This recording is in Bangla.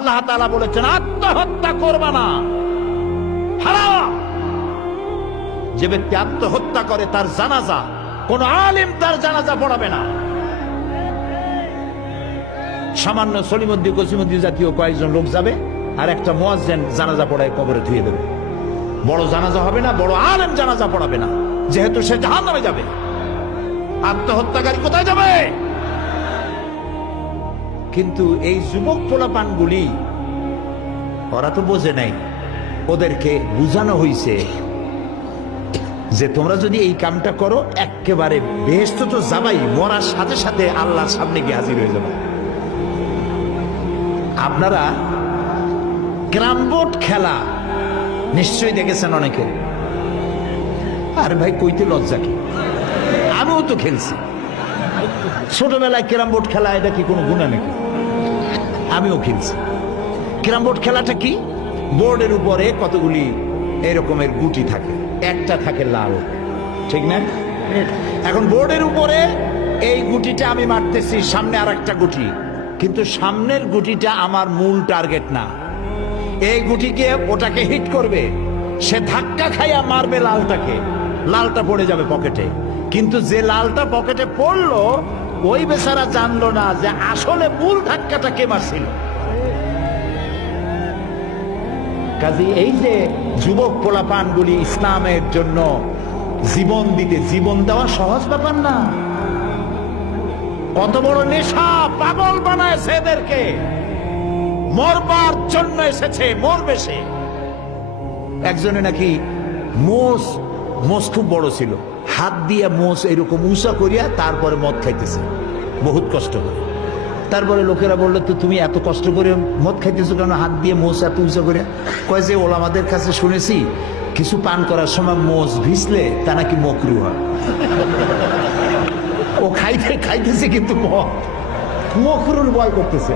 আল্লাহ তাআলা বলেছেন আত্মহত্যা করবা না, হারাম। যে ব্যক্তি আত্মহত্যা করে তার জানাজা কোন আলেম তার জানাজা পড়াবে না। সামান্য সলিমুদ্দি কসিমুদ্দি জাতীয় কয়েকজন লোক যাবে আর একটা মুয়াজ্জিন জানাজা পড়ায় কবরে ধুয়ে দেবে। বড় জানাজা হবে না, বড় আলেম জানাজা পড়াবে না, যেহেতু সে জাহান্নামে যাবে। আত্মহত্যাকারী কোথায় যাবে? কিন্তু এই যুবক পোলাপানগুলি ওরা তো বোঝে নাই, ওদেরকে বুঝানো হইছে যে তোমরা যদি এই কামটা করো একেবারে বেহেশত তো যাবাই, মরার সাথে সাথে আল্লাহর সামনে গিয়ে হাজির হয়ে যাবে। আপনারা ক্যারাম বোর্ড খেলা নিশ্চয়ই দেখেছেন অনেকে। আর ভাই কইতে লজ্জা কি, আমিও তো খেলছি ছোটবেলায় ক্যারাম বোর্ড খেলা। এটা কি কোনো গুনাহ নাকি? আমিও খেলছি। ক্যারাম বোর্ড খেলাটা কি? বোর্ডের উপরে কতগুলি এরকমের গুটি থাকে, একটা থাকে লাল, ঠিক না? এখন বোর্ডের উপরে এই গুটিটা আমি মারতেছি, সামনে আর একটা গুটি, কিন্তু সামনের গুটিটা আমার মূল টার্গেট না। এই গুটিকে ওটাকে হিট করবে, সে ধাক্কা খাইয়া মারবে লালটাকে, লালটা পড়ে যাবে পকেটে। কিন্তু যে লালটা পকেটে পড়লো ওই বেচারা জানলো না যে আসলে মূল ধাক্কাটা কে মারছিল। কাজী এই যে যুবক পোলাপানগুলি ইসলামের জন্য জীবন দিতে, জীবন দেওয়া সহজ ব্যাপার না। কত বড় নেশা, পাগল বানায় এদেরকে। মরবার জন্য এসেছে, মরবে সে। একজনে নাকি মোষ খুব বড় ছিল, হাত দিয়ে মোষ এরকম উঁচা করিয়া তারপরে মদ খাইতেছে বহুত কষ্ট করে। তারপরে লোকেরা বললো তো তুমি এত কষ্ট করে মদ খাইতেছো কেন, হাত দিয়ে মোষ এত উঁচা করিয়া? কয় যে ওলামাদের কাছে শুনেছি কিছু পান করার সময় মোষ ভিজলে তা নাকি মকরু হয়। ও খাইতেছে কিন্তু মকরুর ভয় করতেছে।